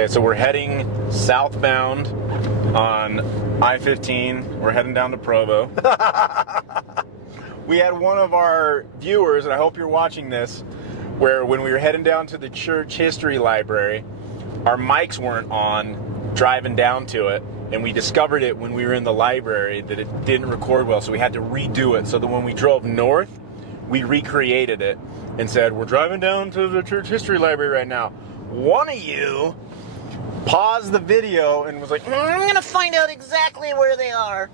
Okay, so we're heading southbound on I-15. We're heading down to Provo. We had one of our viewers, and I hope you're watching this, where when we were heading down to the church history library, our mics weren't on driving down to it, and we discovered it when we were in the library that it didn't record well, so we had to redo it. So that when we drove north, we recreated it and said, we're driving down to the church history library right now. One of you paused the video and was like, I'm going to find out exactly where they are.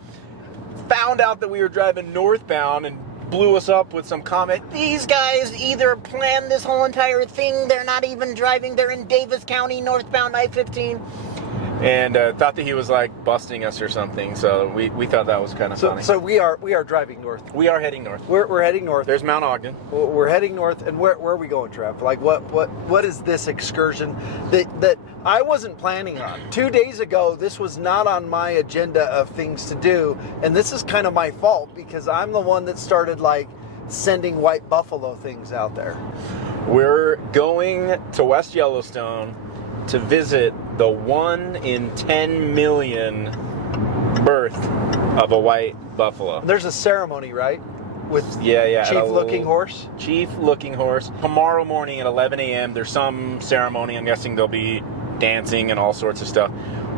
Found out that we were driving northbound and blew us up with some comment. These guys either planned this whole entire thing, they're not even driving, they're in Davis County, northbound I-15. And thought that he was like busting us or something, so we thought that was kind of funny. So we are driving north. We are heading north. We're heading north. There's Mount Ogden. We're heading north, and where are we going, Trev? Like what is this excursion that I wasn't planning on? 2 days ago, this was not on my agenda of things to do, and this is kind of my fault because I'm the one that started like sending white buffalo things out there. We're going to West Yellowstone to visit the 1 in 10 million birth of a white buffalo. There's a ceremony, right? With Chief Looking Horse? Chief Looking Horse. Tomorrow morning at 11 a.m. there's some ceremony. I'm guessing there'll be dancing and all sorts of stuff.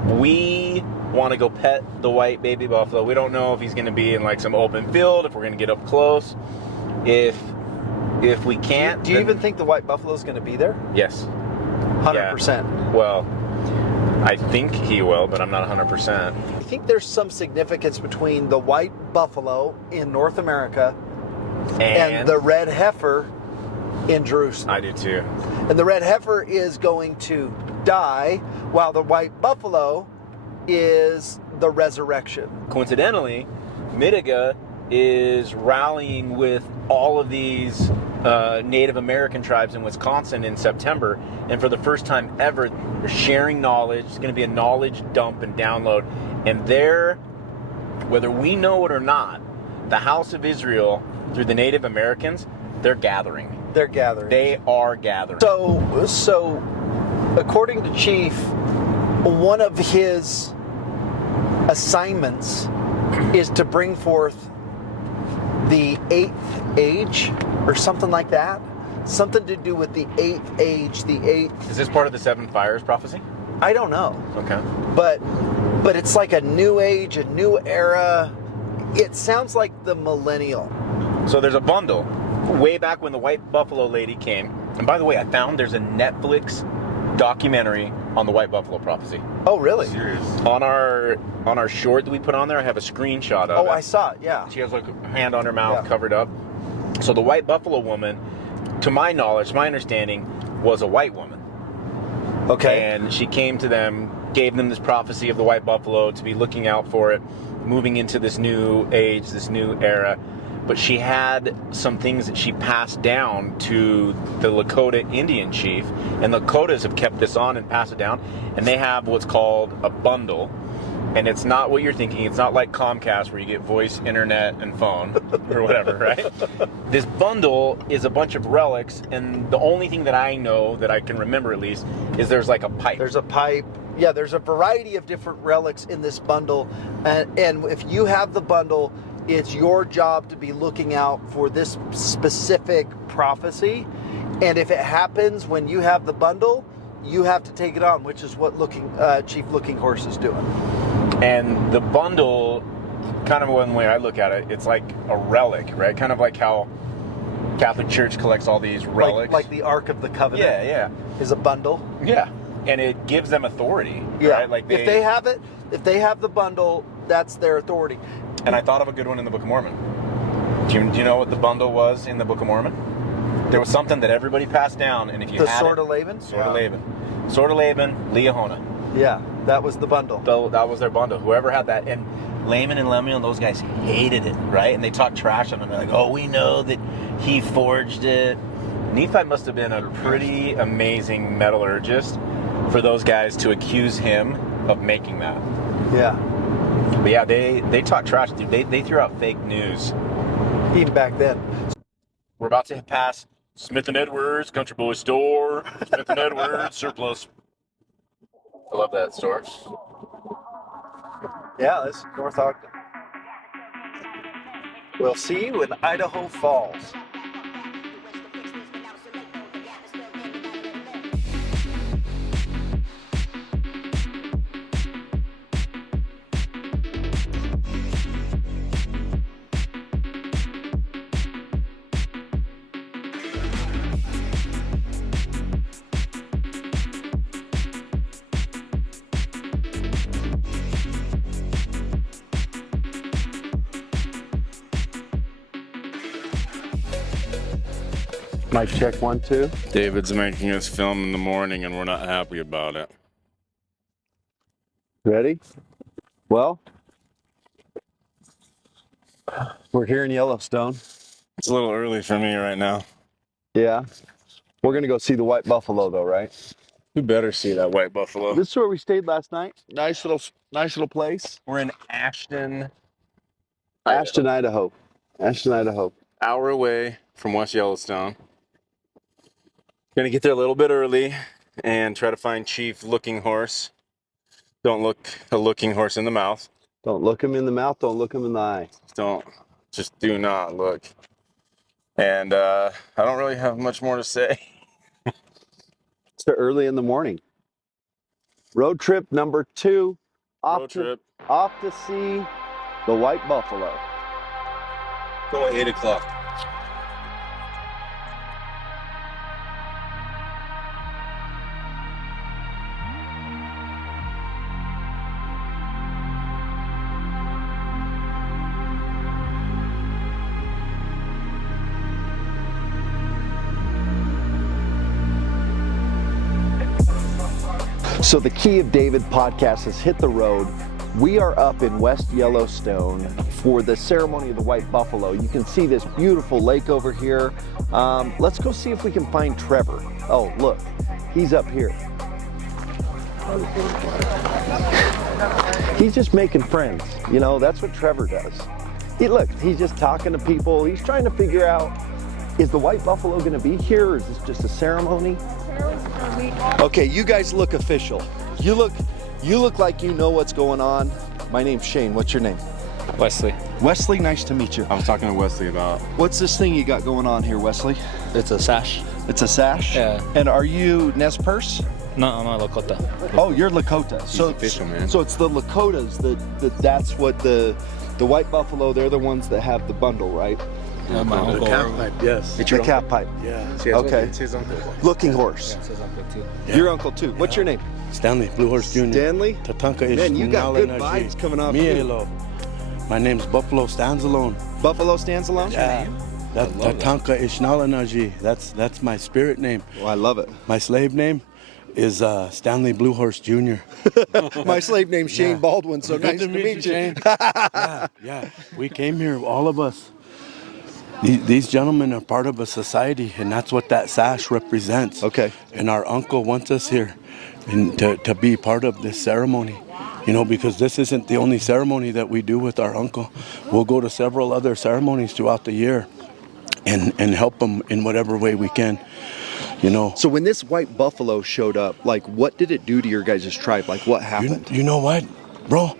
We want to go pet the white baby buffalo. We don't know if he's going to be in like some open field, if we're going to get up close. If we can't... Do you even think the white buffalo's going to be there? Yes. 100%. Yeah. Well, I think he will, but I'm not 100%. I think there's some significance between the white buffalo in North America and the red heifer in Jerusalem. I do too. And the red heifer is going to die, while the white buffalo is the resurrection. Coincidentally, Mitiga is rallying with all of these Native American tribes in Wisconsin in September, and for the first time ever, they're sharing knowledge. It's going to be a knowledge dump and download, and they're, whether we know it or not, the House of Israel, through the Native Americans, they're gathering. They're gathering. They are gathering. So according to Chief, one of his assignments is to bring forth the 8th age or something like that. Something to do with the 8th age, the 8th... Is this part of the 7 fires prophecy? I don't know. Okay. But it's like a new age, a new era. It sounds like the millennial. So there's a bundle. Way back when the white buffalo lady came. And by the way, I found there's a Netflix documentary on the white buffalo prophecy. Oh, really? Serious. On our short that we put on there, I have a screenshot of it. Oh, I saw it, yeah. She has like a hand on her mouth, covered up. So the white buffalo woman, to my knowledge, my understanding, was a white woman. Okay. And she came to them, gave them this prophecy of the white buffalo to be looking out for it, moving into this new age, this new era. But she had some things that she passed down to the Lakota Indian chief, and the Lakotas have kept this on and passed it down, and they have what's called a bundle. And it's not what you're thinking. It's not like Comcast where you get voice, internet, and phone or whatever, right? This bundle is a bunch of relics, and the only thing that I know, that I can remember at least, is there's like a pipe. There's a pipe. Yeah, there's a variety of different relics in this bundle. And if you have the bundle, it's your job to be looking out for this specific prophecy. And if it happens when you have the bundle, you have to take it on, which is what Chief Looking Horse is doing. And the bundle, kind of one way I look at it, it's like a relic, right? Kind of like how Catholic Church collects all these relics. Like the Ark of the Covenant. Yeah. Is a bundle. Yeah. And it gives them authority. Yeah. Right? Like if they have it, if they have the bundle, that's their authority. And I thought of a good one in the Book of Mormon. Do you know what the bundle was in the Book of Mormon? There was something that everybody passed down, and if you had the Sword of Laban? Sword of Laban. Sword of Laban, Liahona. Yeah, that was the bundle. That was their bundle. Whoever had that. And Laman and Lemuel, those guys hated it, right? And they talked trash on him. They're like, oh, we know that he forged it. Nephi must have been a pretty amazing metallurgist for those guys to accuse him of making that. Yeah. But yeah, they talk trash, dude. They threw out fake news. Even back then. We're about to pass Smith & Edwards, Country Boy Store, Smith & Edwards, Surplus. love that store. Yeah, this is North Ogden. We'll see you in Idaho Falls. Mic check 1, 2. David's making us film in the morning and we're not happy about it. Ready? Well, we're here in Yellowstone. It's a little early for me right now. Yeah. We're going to go see the white buffalo though, right? We better see that white buffalo. This is where we stayed last night. Nice little place. We're in Ashton, Idaho. Ashton, Idaho. Hour away from West Yellowstone. Gonna get there a little bit early and try to find Chief Looking Horse. Don't look a looking horse in the mouth. Don't look him in the mouth. Don't look him in the eye. Just do not look. And I don't really have much more to say. It's early in the morning. Road trip number 2. Off to see the white buffalo. It's only 8 o'clock. So the Key of David podcast has hit the road. We are up in West Yellowstone for the ceremony of the white buffalo. You can see this beautiful lake over here. Let's go see if we can find Trevor. Oh, look, he's up here. He's just making friends. You know, that's what Trevor does. He's just talking to people. He's trying to figure out, is the white buffalo going to be here, or is this just a ceremony? Okay, you guys look official. You look like you know what's going on. My name's Shane. What's your name? Wesley. Wesley, nice to meet you. I was talking to Wesley about... What's this thing you got going on here, Wesley? It's a sash. It's a sash? Yeah. And are you Nez Perce? No, I'm a Lakota. Oh, you're Lakota. So official, man. So it's the Lakotas that's what the white buffalo, they're the ones that have the bundle, right? Yeah, my uncle. Yes. It's the cap pipe. Yeah. Okay. It's his uncle. Looking horse. Yeah, it's his uncle too. Yeah. Your uncle too. What's your name? Stanley, Blue Horse Jr. Stanley? Tatanka is Man, you got good vibes coming off. Mielo. My name's Buffalo Stands Alone. Buffalo Stands Alone? Yeah. Tatanka Ishnalanaji. That's my spirit name. Oh, I love it. My slave name is Stanley Blue Horse Jr. My slave name's Shane Baldwin, so Good nice to meet you. Shane. Yeah. We came here, all of us. These gentlemen are part of a society, and that's what that sash represents. Okay. And our uncle wants us here and to be part of this ceremony. You know, because this isn't the only ceremony that we do with our uncle. We'll go to several other ceremonies throughout the year and help them in whatever way we can, you know. So when this white buffalo showed up, like, what did it do to your guys' tribe? Like, what happened? You know what, bro?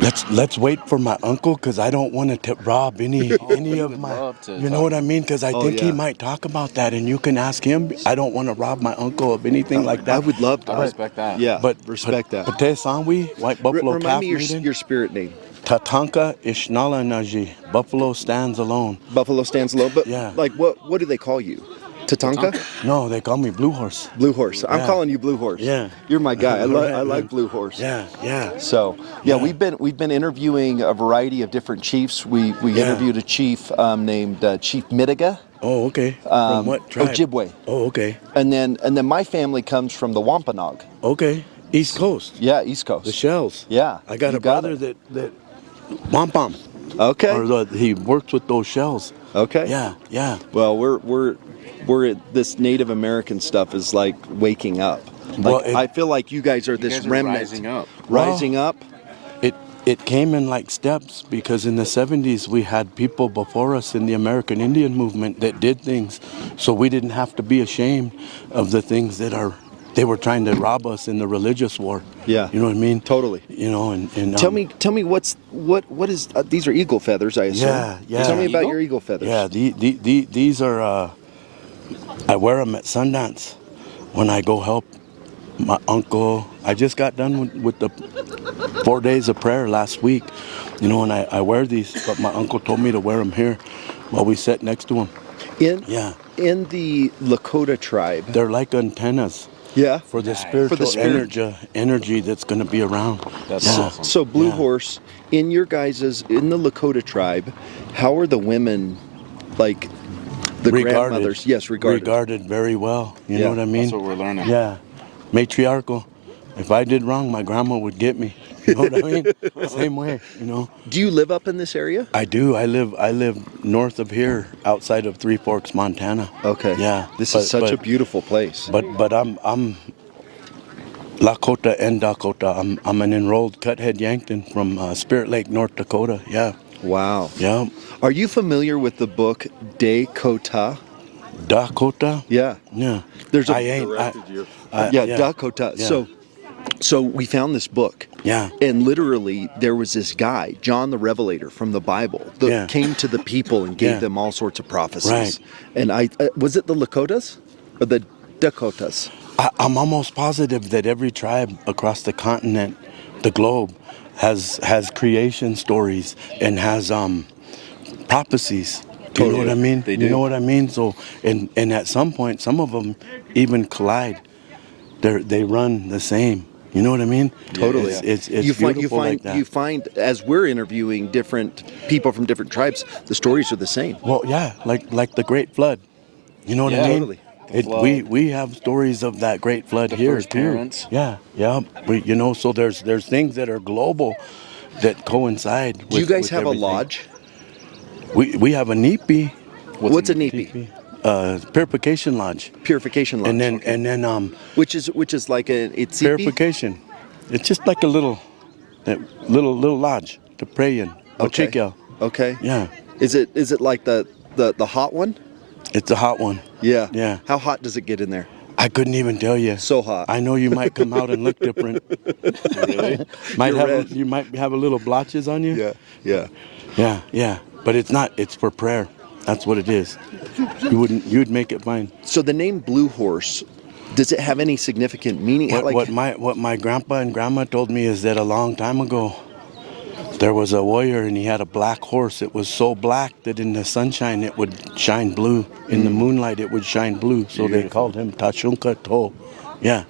Let's wait for my uncle, because I don't want to rob any of my, you know what I mean? Because I think he might talk about that, and you can ask him. I don't want to rob my uncle of anything like that. I would love to. I respect that. Yeah, But respect that. Pate Sanwi, White Buffalo Remind Calf me Maiden. your spirit name. Tatanka Ishnala Naji. Buffalo Stands Alone. Buffalo Stands Alone. But Yeah. like, what do they call you? Tatanka? No, they call me Blue Horse. Blue Horse. I'm Yeah. calling you Blue Horse. Yeah. You're my guy. I Right, like man. Blue Horse. Yeah. So we've been interviewing a variety of different chiefs. We interviewed a chief named Chief Mitiga. Oh, okay. From what tribe? Ojibwe. Oh, okay. And then my family comes from the Wampanoag. Okay. East Coast. Yeah, East Coast. The Shells. Yeah. I got you a brother it. that Wampum. Okay. Or he works with those shells. Okay. Yeah. Well, we're this Native American stuff is like waking up. Like, Well, I feel like you guys are this remnant rising up. Rising up. It came in like steps, because in the 70s we had people before us in the American Indian movement that did things, so we didn't have to be ashamed of the things that our they were trying to rob us in the religious war. Yeah. You know what I mean? Totally. You know, and Tell me what is these are eagle feathers, I assume. Yeah. Tell me about your eagle feathers. Yeah, these are, I wear them at Sundance when I go help my uncle. I just got done with the 4 days of prayer last week, you know, and I wear these, but my uncle told me to wear them here while we sit next to him. In the Lakota tribe, they're like antennas. Yeah. For the spiritual energy that's going to be around. That's awesome. So Blue Horse, in the Lakota tribe, how are the women, like the grandmothers? Yes, regarded. Regarded very well. You know what I mean? That's what we're learning. Yeah. Matriarchal. If I did wrong, my grandma would get me. You know what I mean? Same way, you know. Do you live up in this area? I do. I live north of here, outside of Three Forks, Montana. Okay. Yeah. This is such a beautiful place. But I'm Lakota and Dakota. I'm an enrolled Cuthead Yankton from Spirit Lake, North Dakota. Yeah. Wow. Yeah. Are you familiar with the book Dakota? Dakota? Yeah. Yeah. There's a Dakota. Yeah. So we found this book. Yeah. And literally there was this guy, John the Revelator from the Bible, that came to the people and gave them all sorts of prophecies. Right. And was it the Lakotas or the Dakotas? I'm almost positive that every tribe across the continent, the globe, has creation stories and has prophecies. Totally. You know what I mean? They do. You know what I mean? So, and at some point, some of them even collide. They run the same. You know what I mean? Totally. It's beautiful like that. You find as we're interviewing different people from different tribes, the stories are the same. Well, yeah, like the Great Flood. You know what I mean? Totally. We have stories of that Great Flood here first too. parents. Yeah. So there's things that are global that coincide. Do you guys with have everything. a lodge? We have a nipi. What's a nipi? Purification lodge. Purification lodge. And then which is like a it's purification. It's just like a little lodge to pray in. Okay. Okay. Yeah. Is it like the hot one? It's a hot one. Yeah. Yeah. How hot does it get in there? I couldn't even tell you. So hot. I know you might come out and look different. Really? You might have a little blotches on you. Yeah. Yeah. But it's not. It's for prayer. That's what it is. You'd make it fine. So the name Blue Horse, does it have any significant meaning? What my grandpa and grandma told me is that a long time ago, there was a warrior and he had a black horse. It was so black that in the sunshine it would shine blue. In the moonlight it would shine blue. So they called him Tashunka To. Yeah.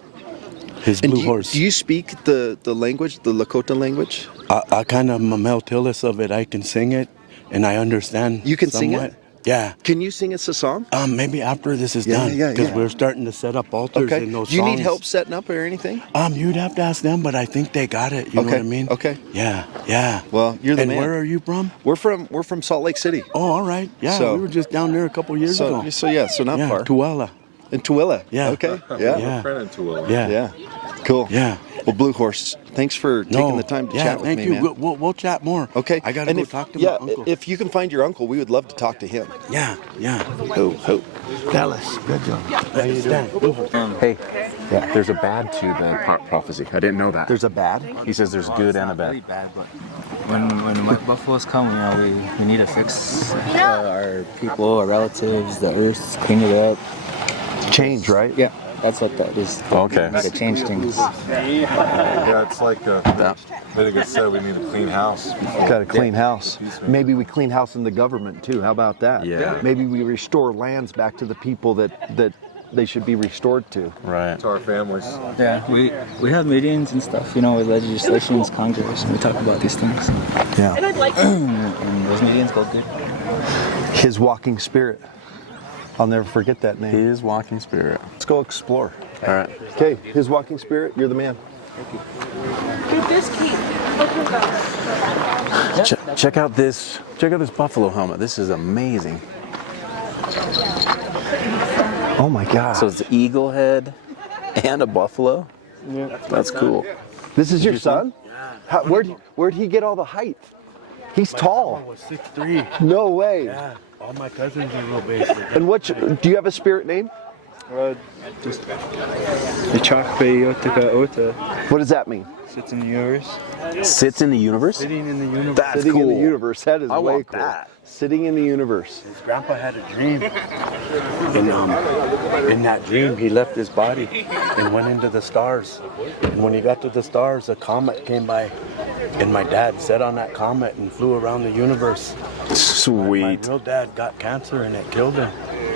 His blue horse. Do you speak the language, the Lakota language? I kind of am a meltilus of it. I can sing it and I understand. You can somewhat. sing it? Yeah. Can you sing us a song? Maybe after this is done. Because we're starting to set up altars in those songs. Do you need help setting up or anything? You'd have to ask them, but I think they got it. You know what I mean? Okay. Yeah. Well, you're the man. And where are you from? We're from Salt Lake City. Oh, all right. Yeah, So- we were just down there a couple years ago. So not Yeah, far. Tooele. In Tooele. Yeah. Okay. Yeah. Yeah. Friend in Tooele. Yeah. Cool. Yeah. Well, Blue Horse, thanks for taking the time to chat with thank me, you. man. We'll chat more. Okay. I gotta And go if- talk to my uncle. If you can find your uncle, we would love to talk to him. Yeah. Ho. Dallas, good job. How you doing? Hey, yeah, there's a bad to the prophecy. I didn't know that. There's a bad? He says there's good and a Really bad. bad, but when the white buffaloes come, we need to fix our people, our relatives, the earth, clean it up. Change, right? Yeah, that's what that is. Okay. Like to change things. Yeah, it's like Leviticus said, we need a clean house. Got a clean house. Maybe we clean house in the government too. How about that? Yeah. Maybe we restore lands back to the people that they should be restored to. Right. To our families. Yeah, we have meetings and stuff, with legislations, Congress, and we talk about these things. Yeah. And those meetings go good. His walking spirit. I'll never forget that name. His walking spirit. Let's go explore. All right. Okay, his walking spirit, you're the man. Check out this buffalo helmet. This is amazing. Oh my God. So it's an eagle head and a buffalo. Yeah. That's cool. This is your son? Yeah. Where'd he get all the height? He's tall. I was 6'3". No way. Yeah. All my cousins are real big. And do you have a spirit name? Just the Chakbe Yotika Ota What does that mean? sits in the universe. Sits in the universe? Sitting in the universe. That's Sitting cool. in the universe. That is I way want cool. that. Sitting in the universe. His grandpa had a dream. And in that dream, he left his body and went into the stars. And when he got to the stars, a comet came by. And my dad sat on that comet and flew around the universe. My Sweet. real dad got cancer and it killed him.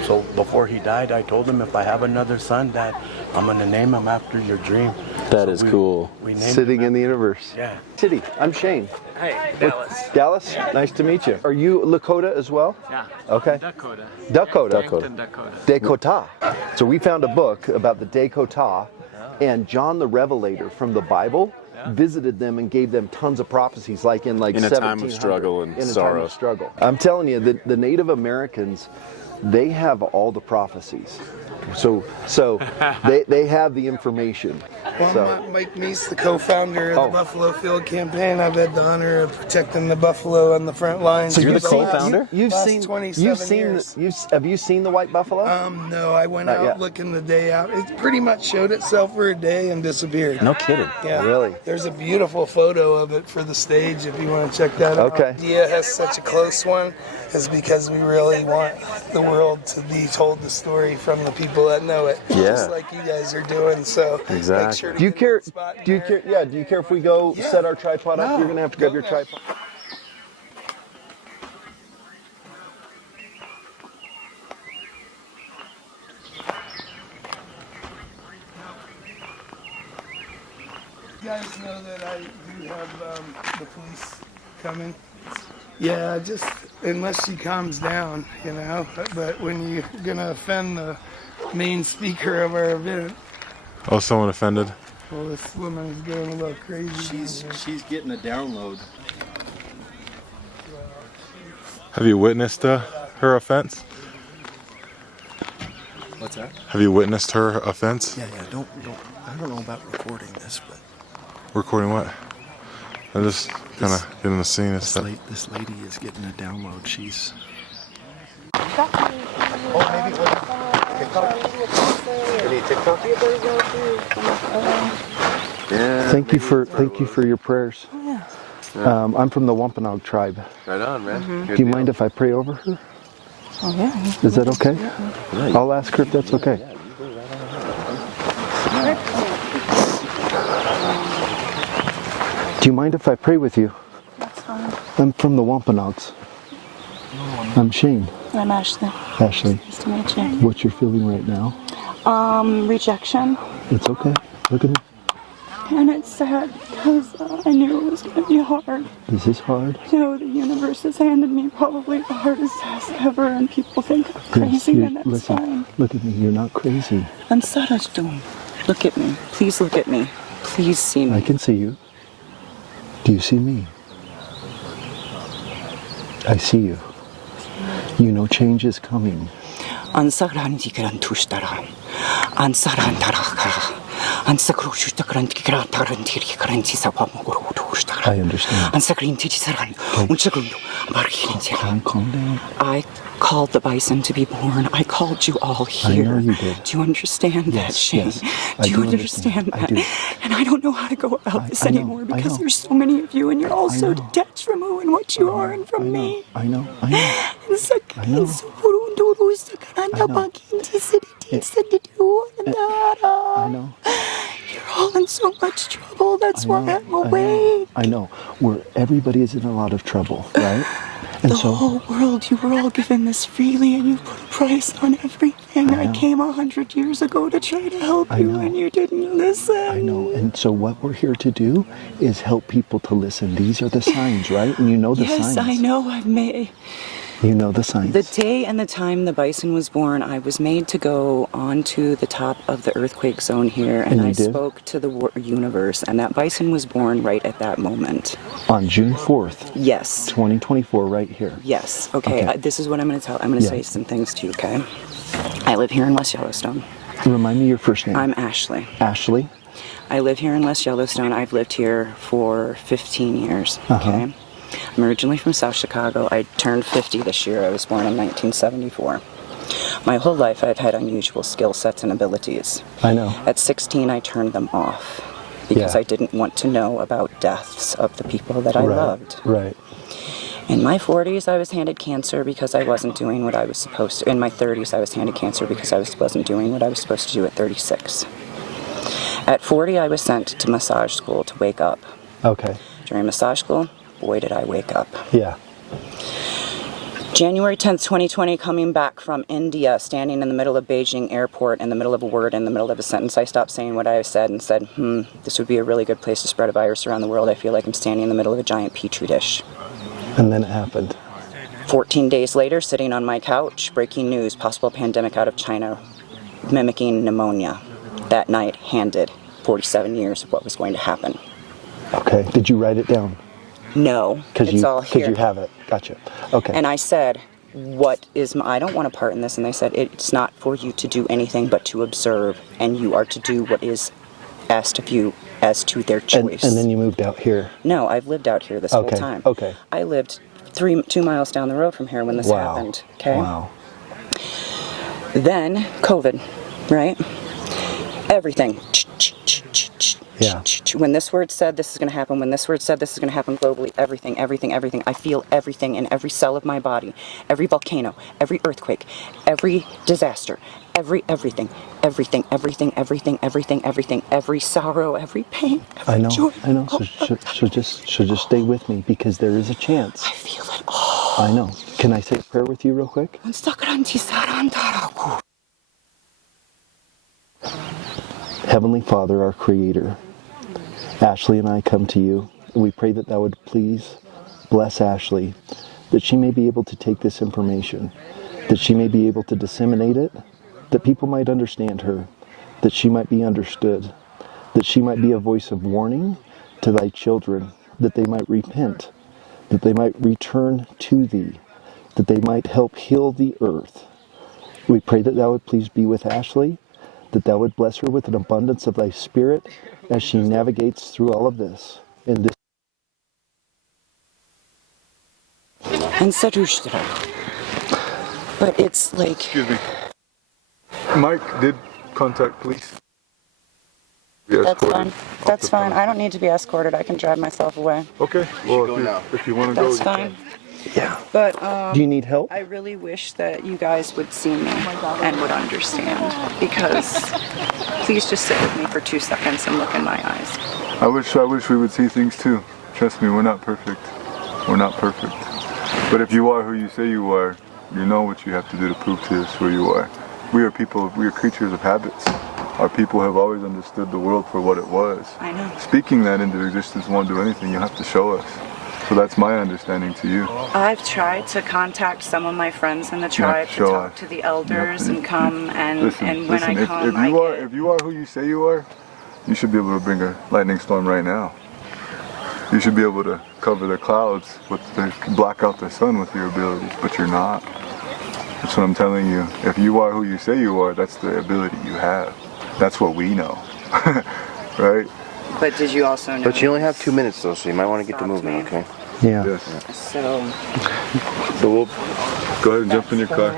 So before he died, I told him, if I have another son, Dad, I'm going to name him after your dream. That is cool. We named Sitting him in the universe. Yeah. City. I'm Shane. Hey, Dallas. Dallas, nice to meet you. Are you Lakota as well? Yeah. Okay. Dakota. Dakota. Dakota. Dakota. So we found a book about the Dakota, and John the Revelator from the Bible visited them and gave them tons of prophecies, like in In a time of 1700, struggle and in a sorrow. time of struggle. I'm telling you, the Native Americans, they have all the prophecies. So they have the information. Well, I'm Mike Meese, the co-founder of the Buffalo Field Campaign. I've had the honor of protecting the buffalo on the front lines. So you're the for last- co-founder? You've last seen 27 years. have you seen the white buffalo? No, I went Not out yet. looking the day out. It pretty much showed itself for a day and disappeared. No kidding. Yeah. Really? There's a beautiful photo of it for the stage if you want to check that out. Okay. The idea has such a close one is because we really want the world to be told the story from the people that know it. Yeah. Just like you guys are doing. So make Exactly. sure to Do you get care? that spot in Do you there. care? Yeah. Do you care if we go set our tripod up? No. You're gonna have to grab Go your there. tripod. You guys know that I do have the police coming. Yeah, just unless she calms down, you know. But when you're gonna offend the main speaker of our event, Oh, someone offended. well, this woman is going a little crazy. She's getting a download. Have you witnessed her offense? What's that? Have you witnessed her offense? Yeah. Don't. I don't know about recording this, but Recording what? I'm just kind of getting the scene and stuff. this lady is getting a download. She's. Thank you for your prayers. I'm from the Wampanoag tribe. Right on, man. Do you mind if I pray over her? Oh, yeah. Is that okay? I'll ask her if that's okay. Do you mind if I pray with you? That's fine. I'm from the Wampanoags. I'm Shane. I'm Ashley. Ashley, Nice to meet you. what you're feeling right now? Rejection. It's okay. Look at me. And it's sad because I knew it was going to be hard. This is hard. You know, the universe has handed me probably the hardest task ever, and people think I'm crazy, you- and that's listen, fine. look at me. You're not crazy. I'm Sarajdoom. Look at me. Please look at me. Please see I me. can see you. Do you see me? I see you. You know change is coming. Ansaran dikran tushtaran. Ansaran tarakara. Ansakrushtaran dikran taran tirikran tisapamoguru tushtaran. I understand. Ansakrin tisaran. Unsagrundu. Markin. Calm down. I called the bison to be born. I called you all here. know you did. Do you understand that, Yes, Shane? yes. I Do you do understand understand. I that? do. And I don't know how to go about this I know, anymore I because know. there's so many of you and you're all I so know. detached from who and what you are and from me. I know. And I know. I know. You're all in so much trouble. That's why I'm awake. I know. Everybody is in a lot of trouble, right? And The so whole world, you were all given this freely and you put a price on everything. I know. came 100 years ago to try to help I you know. and you didn't listen. I know. And so what we're here to do is help people to listen. These are the signs, right? And you know the Yes, signs. I know. I've made... You know the signs. The day and the time the bison was born, I was made to go onto the top of the earthquake zone here, and And you I did? spoke to the universe, and that bison was born right at that moment. On June 4th, Yes. 2024, right here. Yes. Okay. Okay. This is what I'm going to tell. I'm going to Yeah. say some things to you, okay? I live here in West Yellowstone. Remind me your first name. I'm Ashley. Ashley. I live here in West Yellowstone. I've lived here for 15 years, Uh-huh. okay? I'm originally from South Chicago. I turned 50 this year. I was born in 1974. My whole life I've had unusual skill sets and abilities. I know. At 16 I turned them off because Yeah. I didn't want to know about deaths of the people that I loved. Right. In my 40s I was handed cancer because I wasn't doing what I was supposed to. In my 30s I was handed cancer because I wasn't doing what I was supposed to do at 36. At 40 I was sent to massage school to wake up. Okay. During massage school, boy did I wake up. Yeah. January 10th, 2020, coming back from India, standing in the middle of Beijing airport, in the middle of a word, in the middle of a sentence, I stopped saying what I said and said, this would be a really good place to spread a virus around the world. I feel like I'm standing in the middle of a giant petri dish. And then it happened. 14 days later, sitting on my couch, breaking news, possible pandemic out of China, mimicking pneumonia. That night, handed 47 years of what was going to happen. Okay. Did you write it down? No, it's all here. Because you have it. Gotcha. Okay. And I said, I don't want a part in this. And they said, it's not for you to do anything but to observe, and you are to do what is asked of you as to their choice. And then you moved out here. No, I've lived out here this whole time. Okay. I lived 2 miles down the road from here when this happened. Okay. Wow. Then COVID, right? Everything. Yeah. When this word said this is going to happen, when this word said this is going to happen globally, everything. I feel everything in every cell of my body, every volcano, every earthquake, every disaster, everything, every sorrow, every pain, every joy. I know. So just stay with me, because there is a chance. I feel it all. I know. Can I say a prayer with you real quick? Heavenly Father, our Creator, Ashley and I come to you, and we pray that thou would please bless Ashley, that she may be able to take this information, that she may be able to disseminate it, that people might understand her, that she might be understood, that she might be a voice of warning to thy children, that they might repent, that they might return to thee, that they might help heal the earth. We pray that thou would please be with Ashley, that thou would bless her with an abundance of thy spirit as she navigates through all of this. In this. And Sadushtra. But it's like... Excuse me. Mike did contact police. That's fine. That's fine. I don't need to be escorted. I can drive myself away. Okay. Well, if you want to go, That's fine. Yeah. But do you need help? I really wish that you guys would see me and would understand, because please just sit with me for 2 seconds and look in my eyes. I wish we would see things too. Trust me, we're not perfect. We're not perfect. But if you are who you say you are, you know what you have to do to prove to us who you are. We are people, we are creatures of habits. Our people have always understood the world for what it was. I know. Speaking that into existence won't do anything. You have to show us. So that's my understanding to you. I've tried to contact some of my friends in the tribe to talk to the elders and come and when I come, if you are who you say you are, you should be able to bring a lightning storm right now. You should be able to cover the clouds block out the sun with your abilities, but you're not. That's what I'm telling you. If you are who you say you are, that's the ability you have. That's what we know, right? But did you also know? But you only have 2 minutes though, so you might want to get to moving, okay? Yeah. Yes. So we'll go ahead and jump in your car.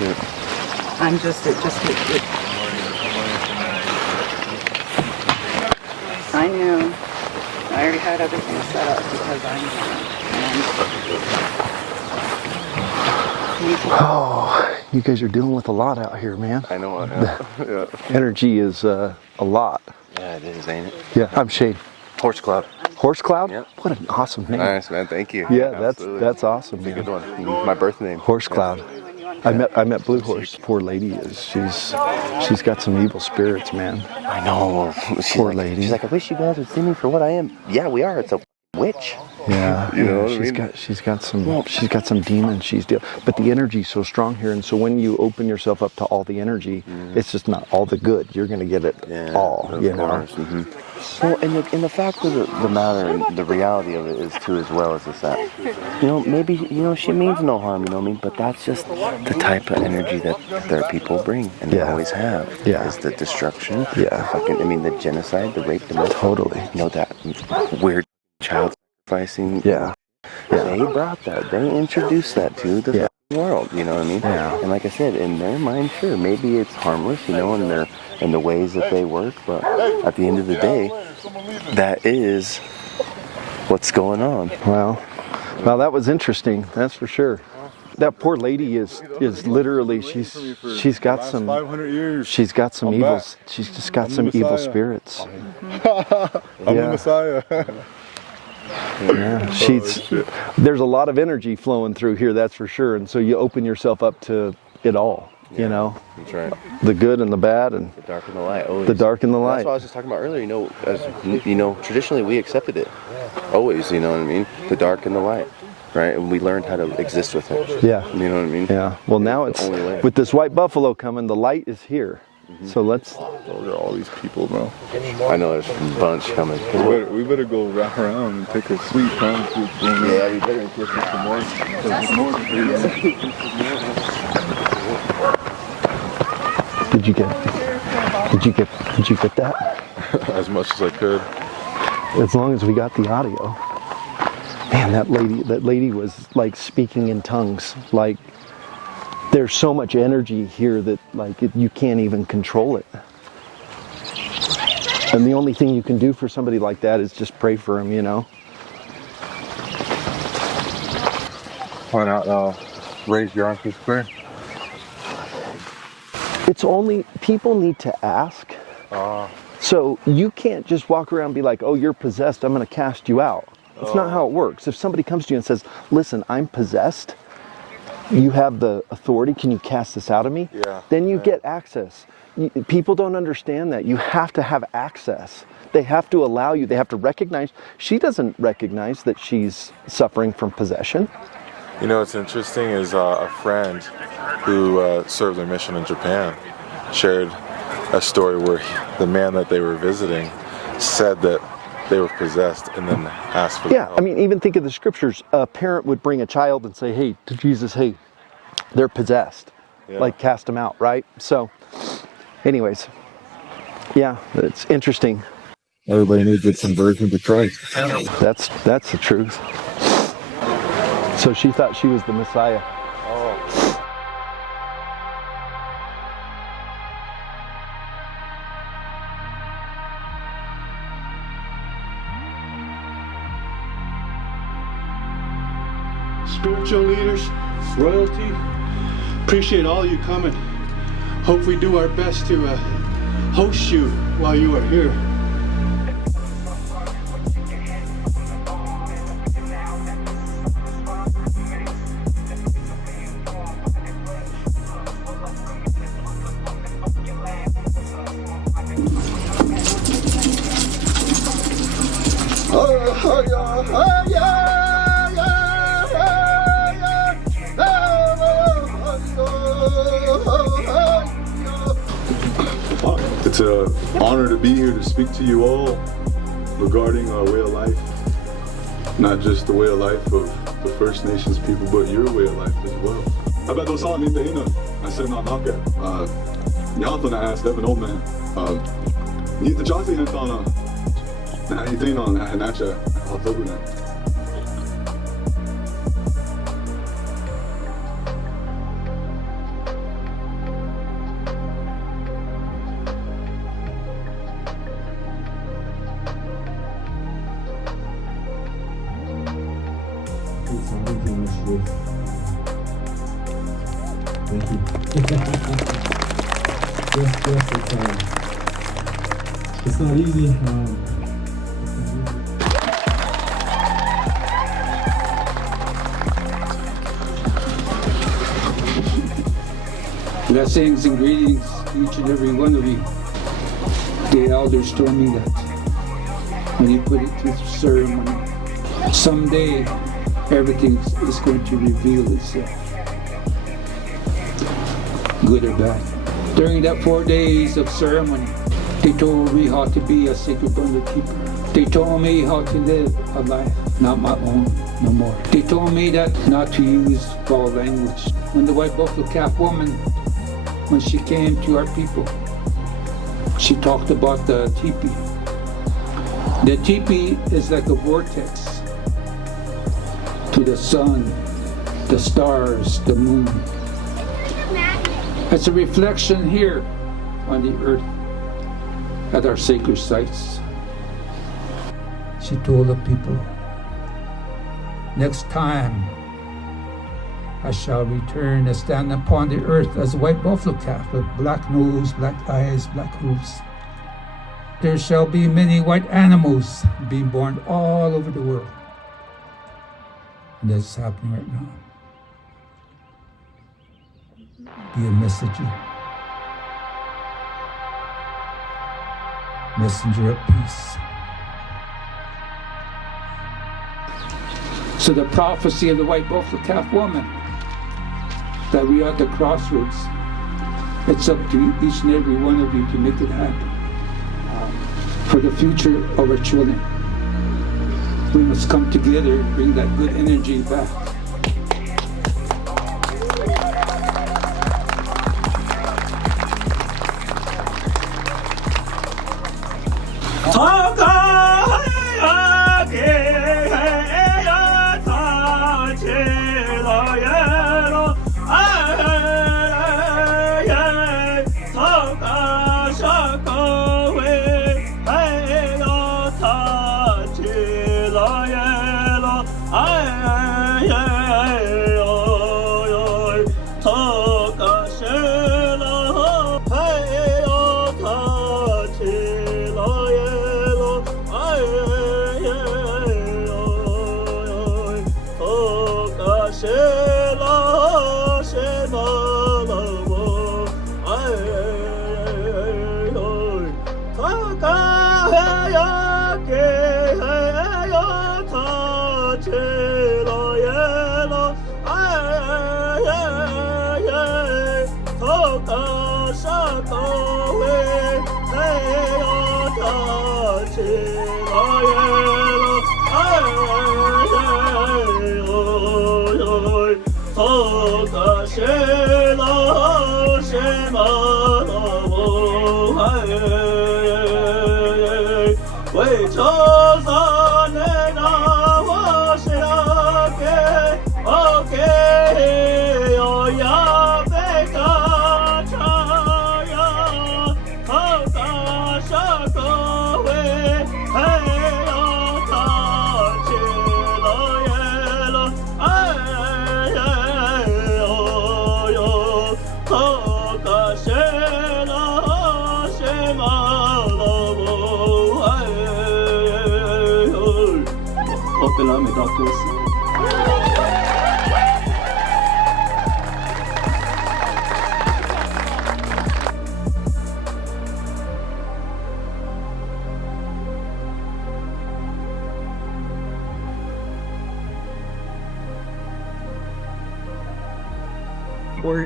Yeah. I'm just, I knew. I already had everything set up because I knew. Oh, you guys are dealing with a lot out here, man. I know. Yeah. Energy is a lot. Yeah, it is, ain't it? Yeah, I'm Shane. Horse Cloud. Horse Cloud? Yep. What an awesome name. Nice, man. Thank you. Yeah, Absolutely. that's awesome. It's a good one. My birth name. Horse Cloud. I met Blue Horse. Poor lady is. She's got some evil spirits, man. I know. Poor lady. She's like, I wish you guys would see me for what I am. Yeah, we are. It's a witch. Yeah, You know what I she's mean? got some demons she's dealing. But the energy's so strong here, and so when you open yourself up to all the energy, it's just not all the good. You're gonna get it all. Of you know. course. Mm-hmm. Well, and the fact of the matter, and the reality of it is too, as well, is that, maybe, she means no harm, but that's just the type of energy that their people bring, and they always have. Yeah. Is the destruction. Yeah. The genocide, the rape, the murder. Totally. That weird child sacrificing. Yeah. They brought that. They introduced that to the world, you know what I mean? Yeah. And like I said, in their mind, sure, maybe it's harmless, you know, in the ways that they work, but at the end of the day, that is what's going on. Well, that was interesting. That's for sure. That poor lady is literally she's got some 500 years. she's got some evils. She's just got some evil spirits. I'm the Messiah. Yeah, there's a lot of energy flowing through here, that's for sure. And so you open yourself up to it all, you know. That's right. The good and the bad, and The dark and the light. Always. the dark and the light. That's what I was just talking about earlier. You know, as you know, traditionally we accepted it. Always, you know what I mean? The dark and the light, right? And we learned how to exist with it. Yeah. You know what I mean? Yeah. Well, now the it's only way. with this white buffalo coming, the light is here. So let's. Those are all these people, bro. I know there's a bunch coming. We better go wrap around and take a sweep, huh? Yeah, we better get some more. Did you get that? As much as I could. As long as we got the audio. Man, that lady was like speaking in tongues. Like, there's so much energy here that you can't even control it. And the only thing you can do for somebody like that is just pray for him, you know. Why not raise your arms to prayer? It's only, people need to ask. So you can't just walk around and be like, oh, you're possessed, I'm going to cast you out. That's not how it works. If somebody comes to you and says, listen, I'm possessed, you have the authority, can you cast this out of me? Yeah. Then you get access. People don't understand that. You have to have access. They have to allow you, they have to recognize. She doesn't recognize that she's suffering from possession. You know what's interesting is a friend who served their mission in Japan shared a story where the man that they were visiting said that they were possessed and then asked for Yeah, help. I mean, even think of the scriptures. A parent would bring a child and say, hey, to Jesus, hey, they're possessed. Yeah. Like, cast them out, right? So, anyways, yeah, it's interesting. Everybody needs a conversion to Christ. That's the truth. So she thought she was the Messiah. Spiritual leaders, royalty, appreciate all you coming. Hope we do our best to host you while you are here. It's an honor to be here to speak to you all regarding our way of life. Not just the way of life of the First Nations people, but your way of life as well. I bet those all need to know. I said not knock it. Y'all gonna ask Devin old man. Need the Johnson and on anything on that and actually I'll tell you that. Thank you. Yes, it's not easy. Blessings and greetings to each and every one of you. The elders told me that when you put it through the ceremony, someday everything is going to reveal itself, good or bad. During that 4 days of ceremony, they told me how to be a sacred bundle keeper. They told me how to live a life, not my own, no more. They told me that not to use foul language. When the white buffalo calf woman, when she came to our people, she talked about the teepee. The teepee is like a vortex to the sun, the stars, the moon. It's a reflection here on the earth at our sacred sites. She told the people, next time I shall return and stand upon the earth as a white buffalo calf with black nose, black eyes, black hooves. There shall be many white animals being born all over the world. And that's happening right now. Be a messenger. Messenger of peace. So the prophecy of the white buffalo calf woman, that we are at the crossroads, it's up to each and every one of you to make it happen. For the future of our children, we must come together and bring that good energy back.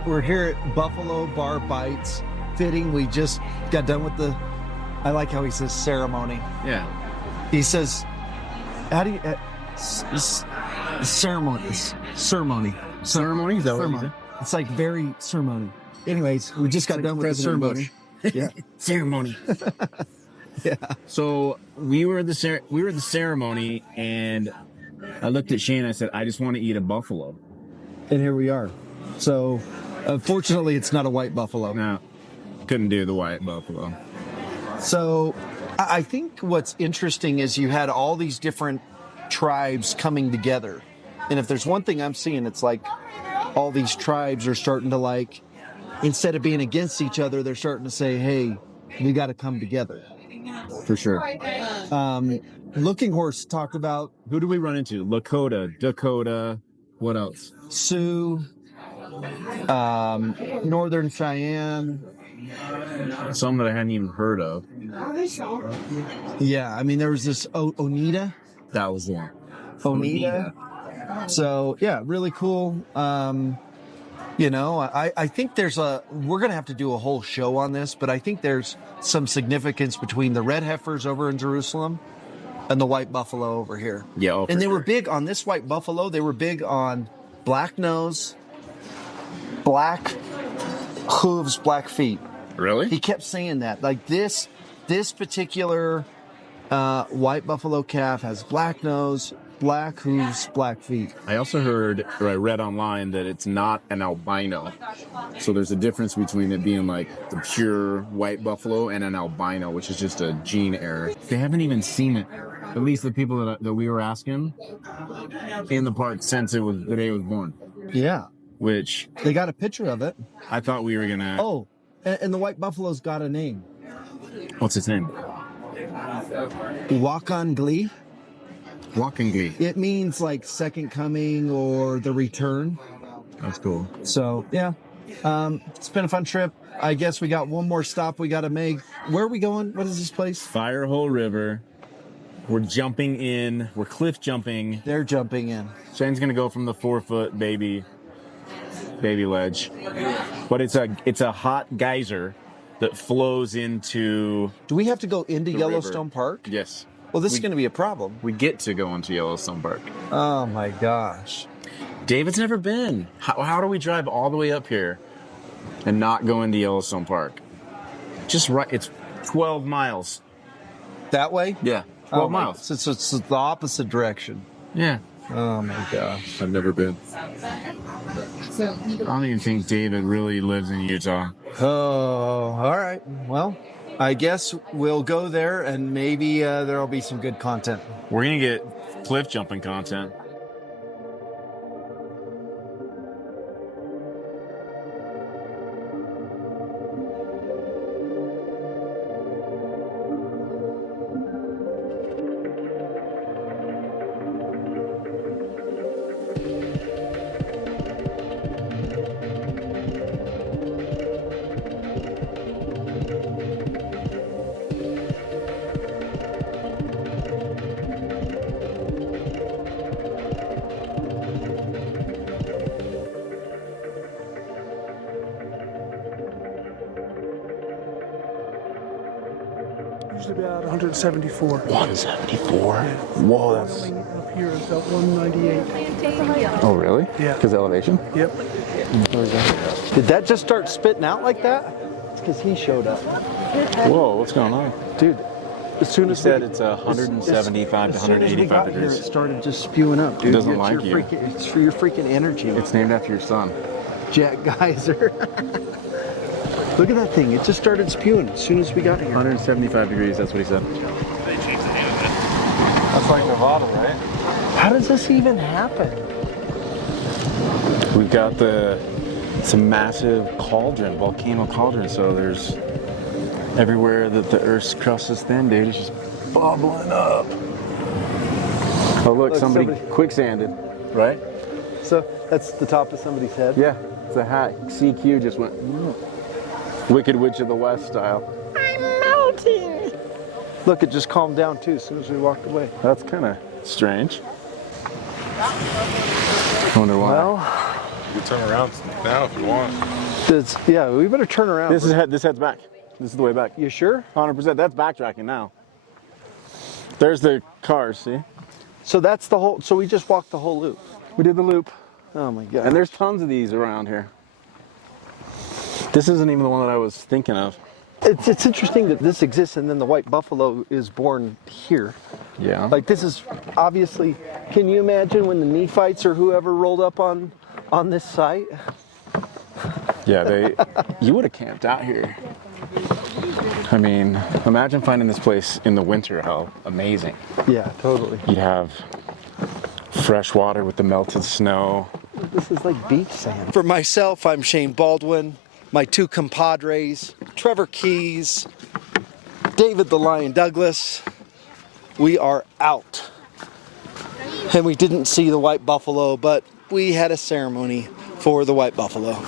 We're here at Buffalo Bar Bites. Fitting, we just got done with the, I like how he says ceremony. Yeah. He says, how do you, ceremony. Ceremony. Ceremony? Is that what you said? It's like very ceremony. Anyways, we just got done with the ceremony. Yeah. Ceremony. Yeah. So we were at the ceremony, and I looked at Shane and I said, I just want to eat a buffalo. And here we are. So, unfortunately, it's not a white buffalo. No, couldn't do the white buffalo. So, I think what's interesting is you had all these different tribes coming together. And if there's one thing I'm seeing, it's like all these tribes are starting to, like, instead of being against each other, they're starting to say, hey, we got to come together. For sure. Looking Horse talked about... Who do we run into? Lakota, Dakota, what else? Sioux, Northern Cheyenne. Some that I hadn't even heard of. Yeah, I mean, there was this Oneida. That was one. Oneida. So, yeah, really cool. You know, I think we're going to have to do a whole show on this, but I think there's some significance between the red heifers over in Jerusalem and the white buffalo over here. Yeah. And they were big on this white buffalo. They were big on black nose, black hooves, black feet. Really? He kept saying that. Like this particular white buffalo calf has black nose, black? Who's Blackfeet? I also heard, or I read online, that it's not an albino. So there's a difference between it being like the pure white buffalo and an albino, which is just a gene error. They haven't even seen it. At least the people that we were asking in the park since it was the day it was born. Yeah. Which they got a picture of it. I thought we were gonna. Oh, and the white buffalo's got a name. What's its name? Wakangli. Wakangli. It means like second coming or the return. That's cool. So yeah, it's been a fun trip. I guess we got one more stop we got to make. Where are we going? What is this place? Firehole River. We're jumping in. We're cliff jumping. They're jumping in. Shane's gonna go from the 4-foot baby ledge, but it's a hot geyser that flows into. Do we have to go into Yellowstone river. Park? Yes. Well, this is going to be a problem. We get to go into Yellowstone Park. Oh my gosh. David's never been. How do we drive all the way up here and not go into Yellowstone Park? Just right. It's 12 miles. That way? Yeah. 12 miles. So it's the opposite direction. Yeah. Oh my gosh. I've never been. I don't even think David really lives in Utah. Oh, all right. Well, I guess we'll go there and maybe there'll be some good content. We're going to get cliff jumping content. Usually about 174. 174? Yeah. Whoa, that's... Up here is about 198. Oh, really? Yeah. Because of elevation? Yep. Did that just start spitting out like that? It's because he showed up. Whoa, what's going on? Dude, as soon as said it's 175 to 185 here, degrees. it started just spewing up, dude. It doesn't It's like your you. It's for your freaking energy. It's named after your son. Jack Geyser. Look at that thing. It just started spewing as soon as we got here. 175 degrees, that's what he said. That's like Nevada, right? How does this even happen? We've got it's a massive cauldron, volcano cauldron, so there's everywhere that the Earth's crust is thin, dude, it's just bubbling up. Oh look, somebody quicksanded, right? So that's the top of somebody's head? Yeah, it's a hat. CQ just went Wicked Witch of the West style. I'm melting. Look, it just calmed down too as soon as we walked away. That's kind of strange. I wonder why. Well, You can turn around now if you want. yeah, we better turn around. This heads back. This is the way back. You sure? 100%. That's backtracking now. There's the cars, see? So that's the whole, so we just walked the whole loop. We did the loop. Oh my God. And there's tons of these around here. This isn't even the one that I was thinking of. It's interesting that this exists and then the white buffalo is born here. Yeah. Like this is obviously, can you imagine when the Nephites or whoever rolled up on this site? Yeah, you would have camped out here. I mean, imagine finding this place in the winter, how amazing. Yeah, totally. You'd have fresh water with the melted snow. This is like beach sand. For myself, I'm Shane Baldwin. My two compadres, Trevor Keys, David the Lion Douglas. We are out. And we didn't see the white buffalo, but we had a ceremony for the white buffalo.